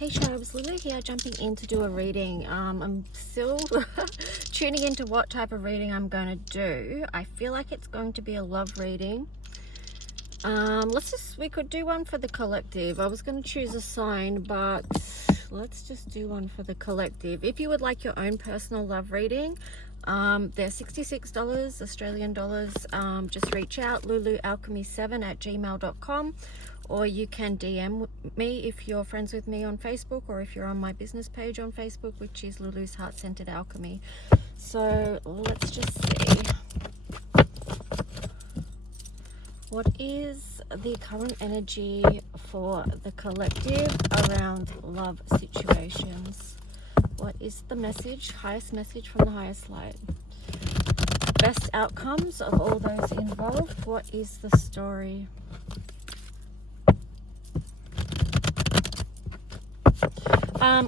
Hey Sharabs, Lulu here, jumping in to do a reading. I'm still tuning into what type of reading I'm going to do. I feel like it's going to be a love reading. We could do one for the collective. I was going to choose a sign, but let's just do one for the collective. If you would like your own personal love reading, they're $66 Australian dollars. Just reach out, lulualchemy7@gmail.com. Or you can DM me if you're friends with me on Facebook, or if you're on my business page on Facebook, which is Lulu's Heart Centered Alchemy. So let's just see. What is the current energy for the collective around love situations? What is the message, highest message from the highest light? Best outcomes of all those involved. What is the story?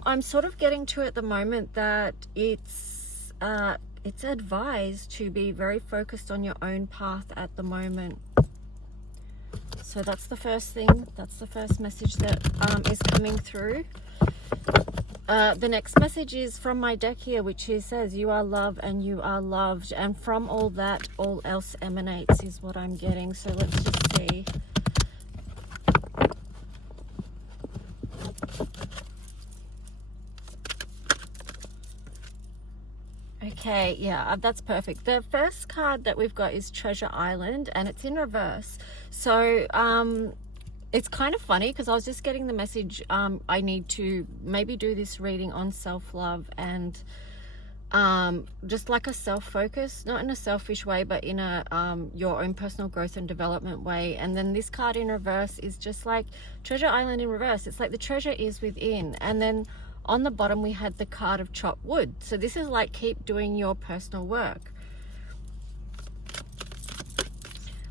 I'm sort of getting to at the moment that it's advised to be very focused on your own path at the moment. So that's the first thing. That's the first message that is coming through. The next message is from my deck here, which says you are loved and you are loved, and from all that, all else emanates, is what I'm getting. So let's just see. Okay, yeah, that's perfect. The first card that we've got is Treasure Island, and it's in reverse. So it's kind of funny because I was just getting the message, I need to maybe do this reading on self-love and just like a self-focus, not in a selfish way, but in a your own personal growth and development way. And then this card in reverse is just like Treasure Island in reverse. It's like the treasure is within, and then on the bottom we had the card of chopped wood. So this is like, keep doing your personal work.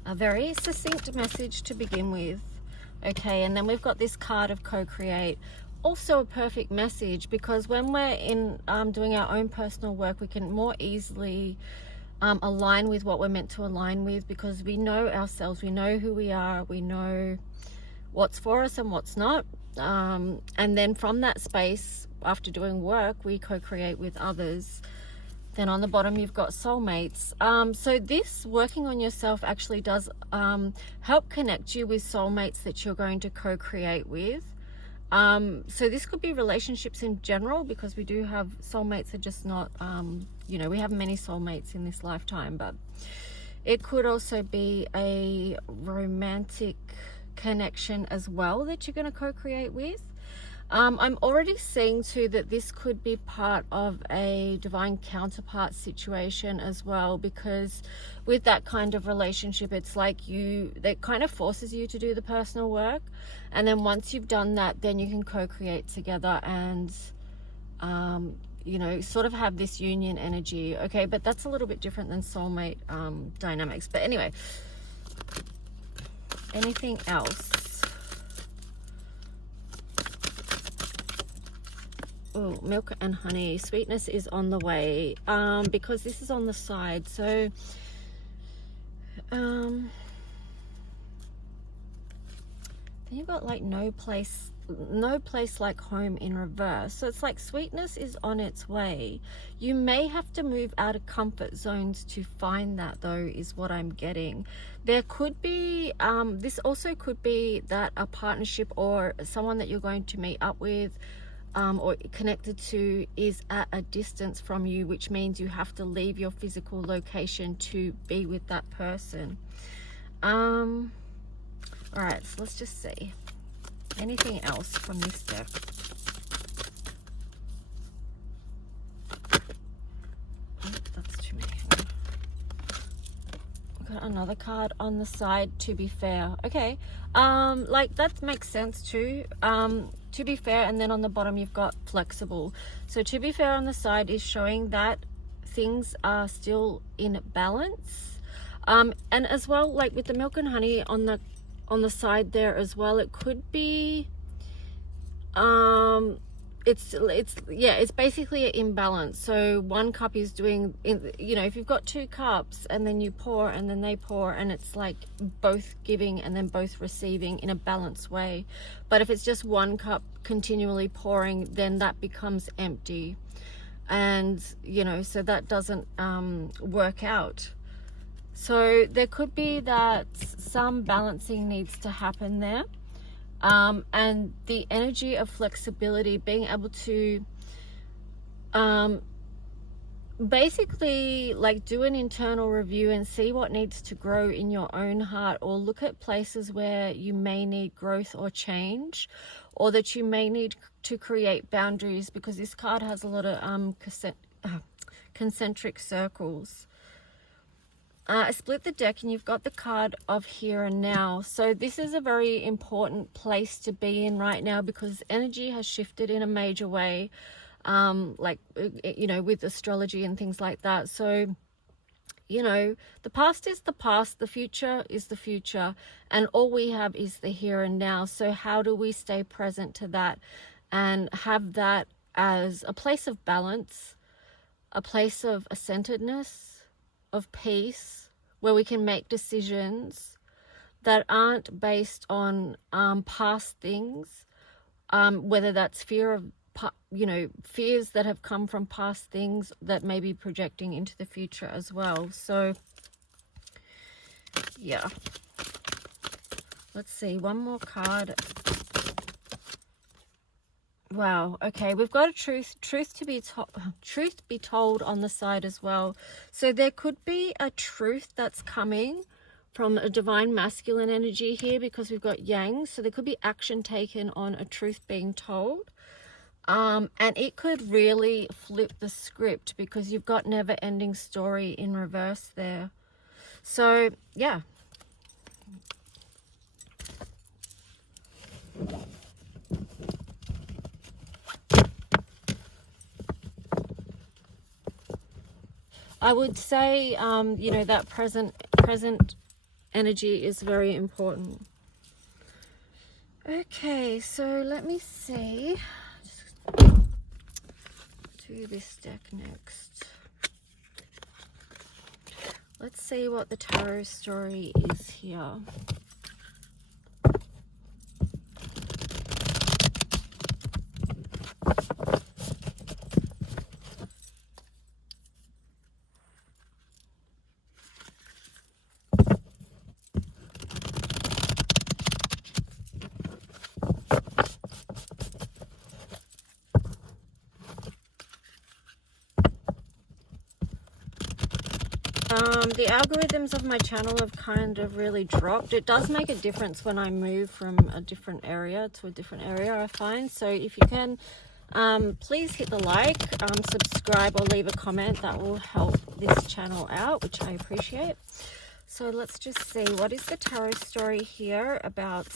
A very succinct message to begin with. Okay, and then we've got this card of co-create. Also a perfect message, because when we're in doing our own personal work, we can more easily align with what we're meant to align with, because we know ourselves, we know who we are, we know what's for us and what's not. And then from that space, after doing work, we co-create with others. Then on the bottom you've got soulmates. So this working on yourself actually does help connect you with soulmates that you're going to co-create with. So this could be relationships in general, because we do have soulmates, are just not you know, we have many soulmates in this lifetime, but it could also be a romantic connection as well that you're going to co-create with. I'm already seeing too that this could be part of a divine counterpart situation as well, because with that kind of relationship, it's like that kind of forces you to do the personal work, and then once you've done that, then you can co-create together and you know, sort of have this union energy. Okay, but that's a little bit different than soulmate dynamics. But anyway, anything else? Oh, milk and honey. Sweetness is on the way, because this is on the side. So then you've got like no place like home in reverse. So it's like sweetness is on its way. You may have to move out of comfort zones to find that, though, is what I'm getting. There could be this also could be that a partnership or someone that you're going to meet up with or connected to is at a distance from you, which means you have to leave your physical location to be with that person. All right, so let's just see. Anything else from this deck? Oh, that's too many. We've got another card on the side, to be fair. Okay, like that makes sense too. To be fair, and then on the bottom you've got flexible. So to be fair on the side is showing that things are still in balance. And as well, like with the milk and honey on the side there as well, it could be it's basically an imbalance. So one cup is doing, you know, if you've got two cups and then you pour and then they pour, and it's like both giving and then both receiving in a balanced way. But if it's just one cup continually pouring, then that becomes empty, and you know, so that doesn't work out. So there could be that some balancing needs to happen there. And the energy of flexibility, being able to basically like do an internal review and see what needs to grow in your own heart, or look at places where you may need growth or change, or that you may need to create boundaries, because this card has a lot of concentric circles. I split the deck and you've got the card of here and now. So this is a very important place to be in right now, because energy has shifted in a major way, like, you know, with astrology and things like that. So, you know, the past is the past, the future is the future, and all we have is the here and now. So how do we stay present to that and have that as a place of balance, a place of centeredness, of peace, where we can make decisions that aren't based on past things, whether that's fear of, you know, fears that have come from past things that may be projecting into the future as well. So yeah, let's see, one more card. Wow, okay, we've got a truth be told on the side as well. So there could be a truth that's coming from a divine masculine energy here, because we've got yang. So there could be action taken on a truth being told, and it could really flip the script, because you've got never ending story in reverse there. So yeah. I would say, you know, that present energy is very important. Okay, so let me see. Just do this deck next. Let's see what the tarot story is here. The algorithms of my channel have kind of really dropped. It does make a difference when I move from a different area to a different area, I find. So if you can, please hit the like, subscribe, or leave a comment. That will help this channel out, which I appreciate. So let's just see, what is the tarot story here about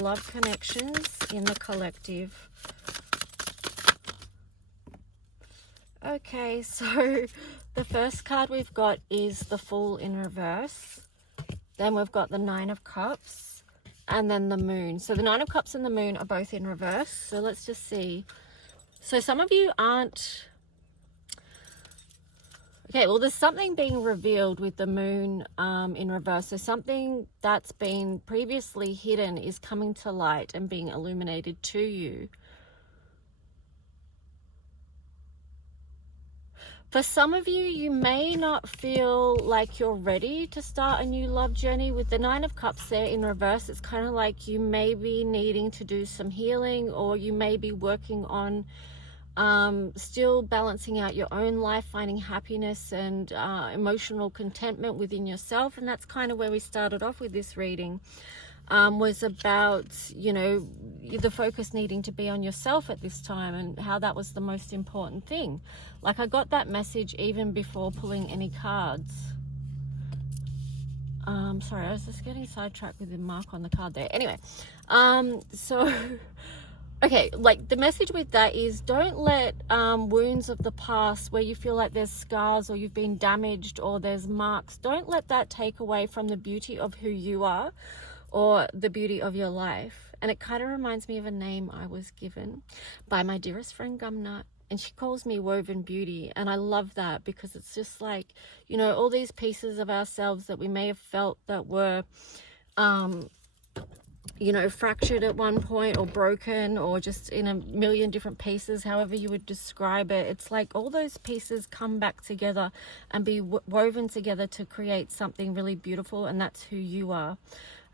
love connections in the collective? Okay, so the first card we've got is the Fool in reverse. Then we've got the Nine of Cups, and then the Moon. So the Nine of Cups and the Moon are both in reverse. So let's just see. So some of you aren't... Okay, well, there's something being revealed with the Moon in reverse. So something that's been previously hidden is coming to light and being illuminated to you. For some of you, you may not feel like you're ready to start a new love journey. With the Nine of Cups there in reverse, it's kind of like you may be needing to do some healing, or you may be working on still balancing out your own life, finding happiness and emotional contentment within yourself. And that's kind of where we started off with this reading. Was about, you know, the focus needing to be on yourself at this time, and how that was the most important thing. Like, I got that message even before pulling any cards. Sorry, I was just getting sidetracked with the mark on the card there. Anyway, so okay, like the message with that is, don't let wounds of the past, where you feel like there's scars or you've been damaged or there's marks, don't let that take away from the beauty of who you are or the beauty of your life. And it kind of reminds me of a name I was given by my dearest friend Gumnut, and she calls me Woven Beauty. And I love that because it's just like, you know, all these pieces of ourselves that we may have felt that were you know, fractured at one point or broken or just in a million different pieces, however you would describe it. It's like all those pieces come back together and be woven together to create something really beautiful, and that's who you are.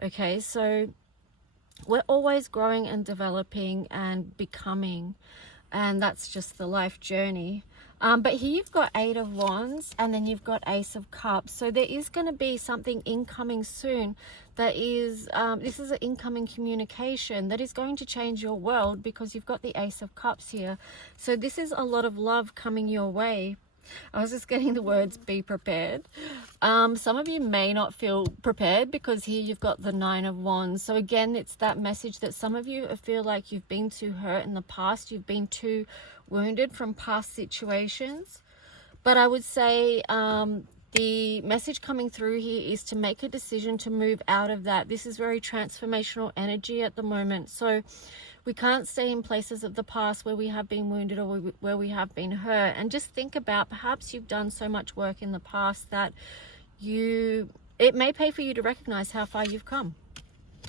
Okay, so we're always growing and developing and becoming, and that's just the life journey. But here you've got 8 of Wands, and then you've got Ace of Cups. So there is going to be something incoming soon that is, this is an incoming communication that is going to change your world, because you've got the Ace of Cups here. So this is a lot of love coming your way. I was just getting the words, be prepared. Some of you may not feel prepared because here you've got the 9 of Wands. So again, it's that message that some of you feel like you've been too hurt in the past. You've been too wounded from past situations. But I would say the message coming through here is to make a decision to move out of that. This is very transformational energy at the moment. So we can't stay in places of the past where we have been wounded or where we have been hurt. And just think about, perhaps you've done so much work in the past that it may pay for you to recognize how far you've come.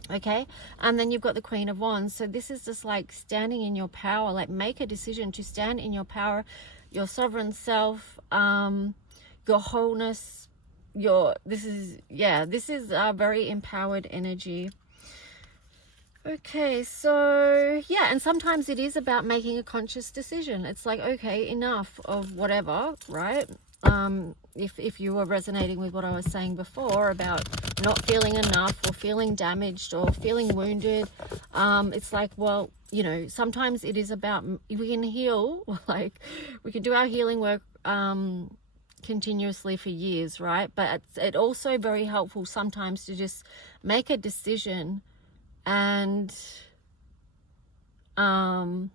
Okay, and then you've got the Queen of Wands. So this is just like standing in your power. Like, make a decision to stand in your power, your sovereign self, your wholeness, this is a very empowered energy. Okay, so yeah, and sometimes it is about making a conscious decision. It's like, okay, enough of whatever, right? If you were resonating with what I was saying before about not feeling enough or feeling damaged or feeling wounded, it's like, well, you know, sometimes it is about, we can heal, like we can do our healing work continuously for years, right? But it's also very helpful sometimes to just make a decision. And oh,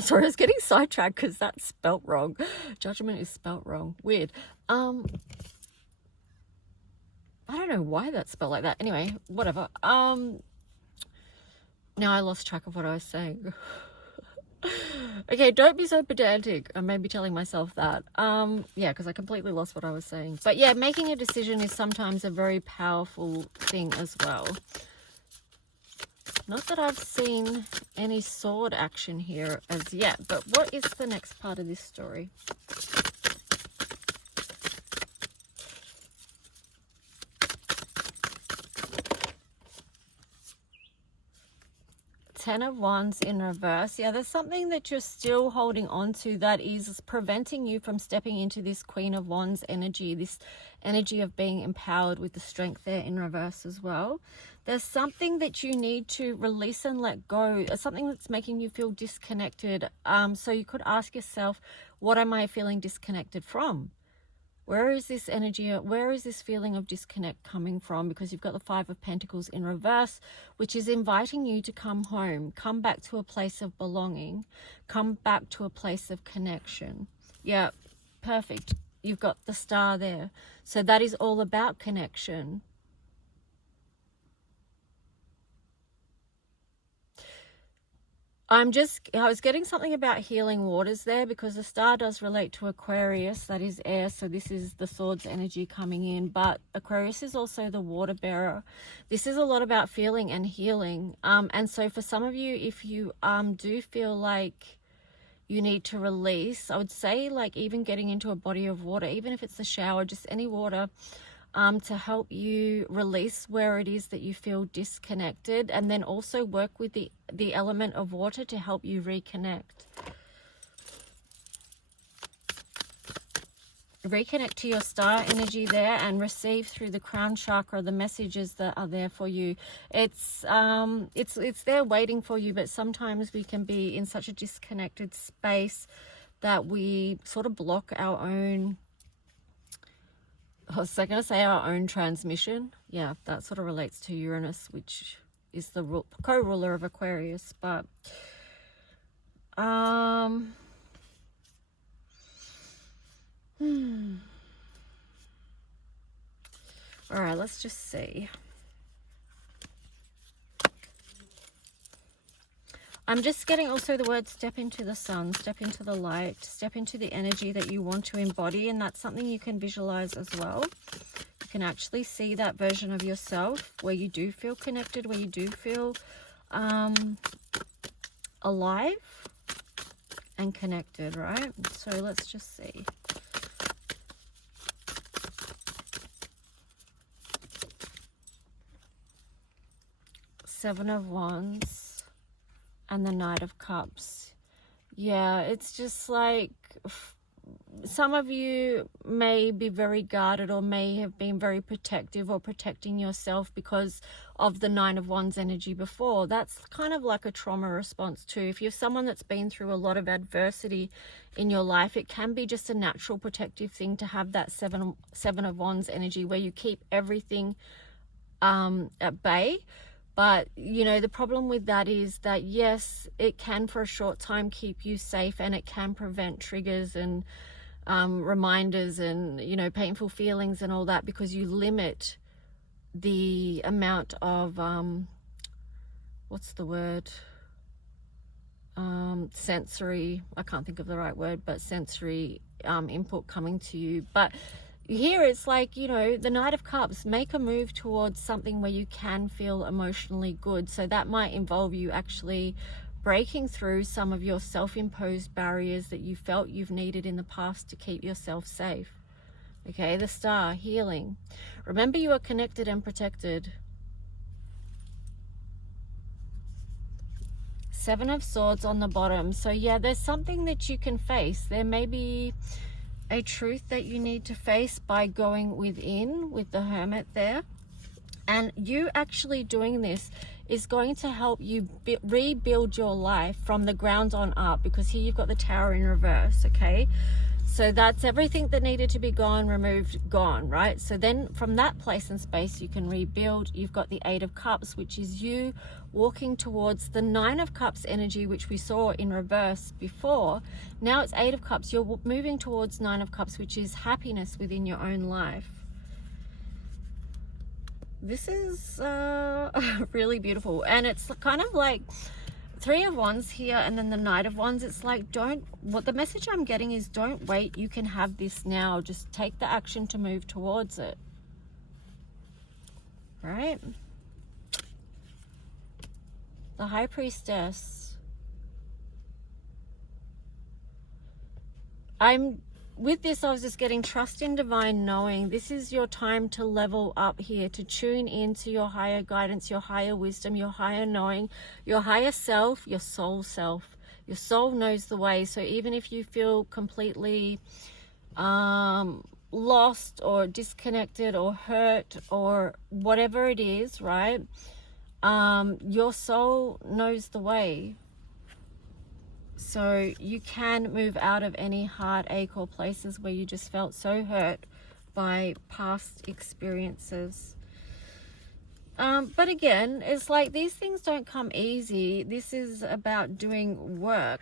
sorry, I was getting sidetracked because that's spelt wrong. Judgment is spelt wrong. Weird. I don't know why that's spelled like that. Anyway, whatever. Now I lost track of what I was saying. Okay, don't be so pedantic. I may be telling myself that. Yeah, because I completely lost what I was saying. But yeah, making a decision is sometimes a very powerful thing as well. Not that I've seen any sword action here as yet, but what is the next part of this story? Ten of Wands in reverse. Yeah, there's something that you're still holding on to that is preventing you from stepping into this Queen of Wands energy, this energy of being empowered with the strength there in reverse as well. There's something that you need to release and let go, something that's making you feel disconnected. So you could ask yourself, what am I feeling disconnected from? Where is this energy, where is this feeling of disconnect coming from? Because you've got the 5 of Pentacles in reverse, which is inviting you to come home, come back to a place of belonging, come back to a place of connection. Yeah, perfect. You've got the star there. So that is all about connection. I was getting something about healing waters there, because the star does relate to Aquarius, that is air, so this is the swords energy coming in, but Aquarius is also the water bearer. This is a lot about feeling and healing, and so for some of you, if you do feel like you need to release, I would say, like, even getting into a body of water, even if it's the shower, just any water, to help you release where it is that you feel disconnected, and then also work with the element of water to help you reconnect. Reconnect to your star energy there and receive through the crown chakra the messages that are there for you. It's there waiting for you, but sometimes we can be in such a disconnected space that we sort of block our own, I was going to say our own transmission. Yeah, that sort of relates to Uranus, which is the co-ruler of Aquarius. But all right, let's just see. I'm just getting also the word step into the sun, step into the light, step into the energy that you want to embody. And that's something you can visualize as well. You can actually see that version of yourself where you do feel connected, where you do feel alive and connected, right? So let's just see. Seven of Wands and the Knight of Cups. Yeah, it's just like some of you may be very guarded or may have been very protective or protecting yourself because of the Nine of Wands energy before. That's kind of like a trauma response too. If you're someone that's been through a lot of adversity in your life, it can be just a natural protective thing to have that seven of Wands energy where you keep everything at bay. But, you know, the problem with that is that, yes, it can for a short time keep you safe, and it can prevent triggers and reminders and, you know, painful feelings and all that, because you limit the amount of, what's the word? Sensory, I can't think of the right word, but sensory input coming to you. But here it's like, you know, the Knight of Cups, make a move towards something where you can feel emotionally good. So that might involve you actually breaking through some of your self-imposed barriers that you felt you've needed in the past to keep yourself safe. Okay, the Star, healing. Remember, you are connected and protected. Seven of Swords on the bottom. So yeah, there's something that you can face. There may be a truth that you need to face by going within with the Hermit there. And you actually doing this is going to help you rebuild your life from the ground on up, because here you've got the Tower in reverse, okay? So that's everything that needed to be gone, removed, gone, right? So then from that place and space, you can rebuild. You've got the Eight of Cups, which is you walking towards the Nine of Cups energy, which we saw in reverse before. Now it's Eight of Cups. You're moving towards Nine of Cups, which is happiness within your own life. This is really beautiful. And it's kind of like Three of Wands here and then the Knight of Wands. It's like, what the message I'm getting is, don't wait. You can have this now. Just take the action to move towards it. Right? The High Priestess. With this, I was just getting trust in divine knowing. This is your time to level up here, to tune into your higher guidance, your higher wisdom, your higher knowing, your higher self, your soul self. Your soul knows the way. So even if you feel completely lost or disconnected or hurt or whatever it is, right? Your soul knows the way. So you can move out of any heartache or places where you just felt so hurt by past experiences. But again, it's like these things don't come easy. This is about doing work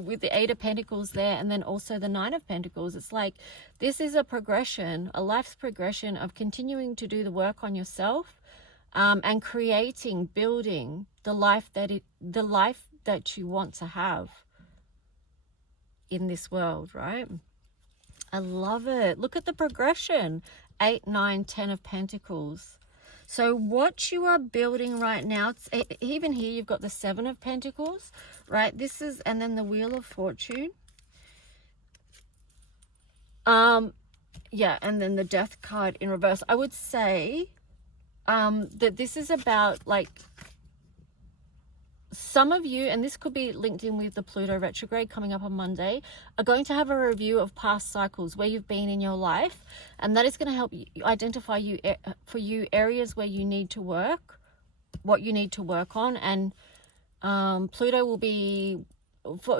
with the Eight of Pentacles there, and then also the Nine of Pentacles. It's like this is a progression, a life's progression of continuing to do the work on yourself, and creating, building the life that you want to have in this world, right? I love it. Look at the progression. 8, 9, 10 of Pentacles. So what you are building right now, even here you've got the 7 of Pentacles, right? This is, and then the Wheel of Fortune. Yeah, and then the Death card in reverse. I would say that this is about, like, some of you, and this could be linked in with the Pluto retrograde coming up on Monday, are going to have a review of past cycles where you've been in your life, and that is going to help you identify for you areas where you need to work, what you need to work on. And Pluto will be,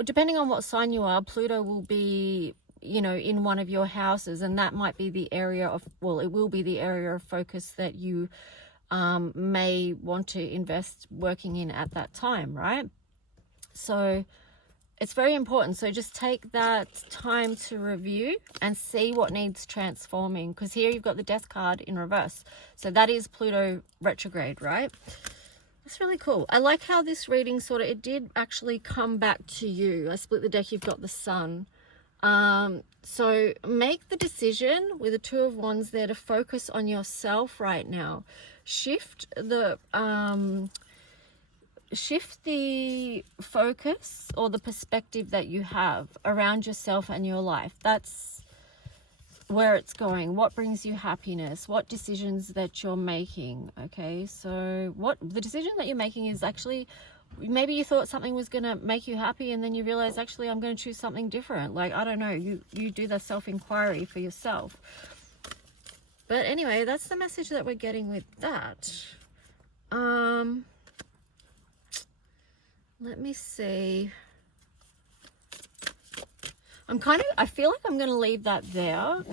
depending on what sign you are, Pluto will be, you know, in one of your houses, and that might be the area of, well, it will be the area of focus that you may want to invest working in at that time, right? So it's very important. So just take that time to review and see what needs transforming, because here you've got the Death card in reverse. So that is Pluto retrograde, right? That's really cool. I like how this reading sort of, it did actually come back to you. I split the deck, you've got the Sun. So make the decision with the Two of Wands there to focus on yourself right now. Shift the focus or the perspective that you have around yourself and your life. That's where it's going. What brings you happiness? What decisions that you're making? Okay, so what the decision that you're making is actually, maybe you thought something was going to make you happy and then you realize, actually, I'm going to choose something different. Like, I don't know, you do the self-inquiry for yourself. But anyway, that's the message that we're getting with that. Let me see. I feel like I'm going to leave that there.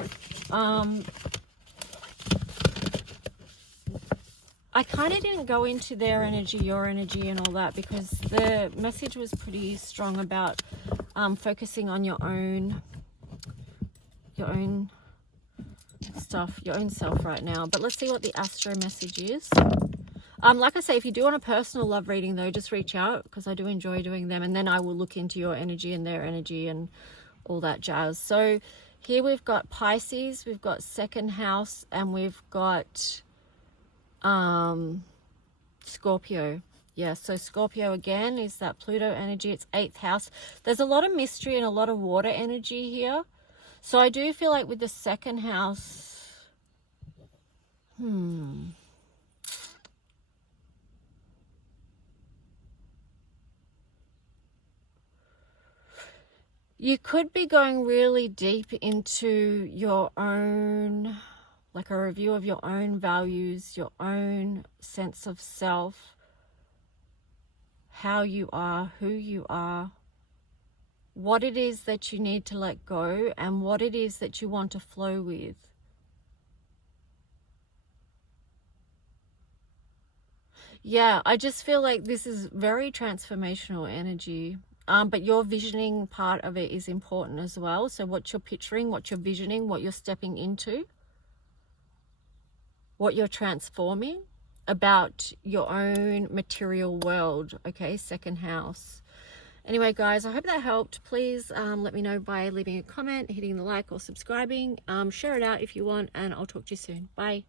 I kind of didn't go into their energy, your energy and all that, because the message was pretty strong about focusing on your own stuff, your own self right now. But let's see what the astro message is. Like I say, if you do want a personal love reading though, just reach out, because I do enjoy doing them, and then I will look into your energy and their energy and all that jazz. So here we've got Pisces, we've got second house, and we've got Scorpio. Yeah, so Scorpio again is that Pluto energy. It's 8th house. There's a lot of mystery and a lot of water energy here. So I do feel like with the second house, you could be going really deep into your own, like a review of your own values, your own sense of self, how you are, who you are, what it is that you need to let go, and what it is that you want to flow with. Yeah, I just feel like this is very transformational energy. But your visioning part of it is important as well. So what you're picturing, what you're visioning, what you're stepping into, what you're transforming about your own material world. Okay, second house. Anyway, guys, I hope that helped. Please let me know by leaving a comment, hitting the like or subscribing. Share it out if you want, and I'll talk to you soon. Bye.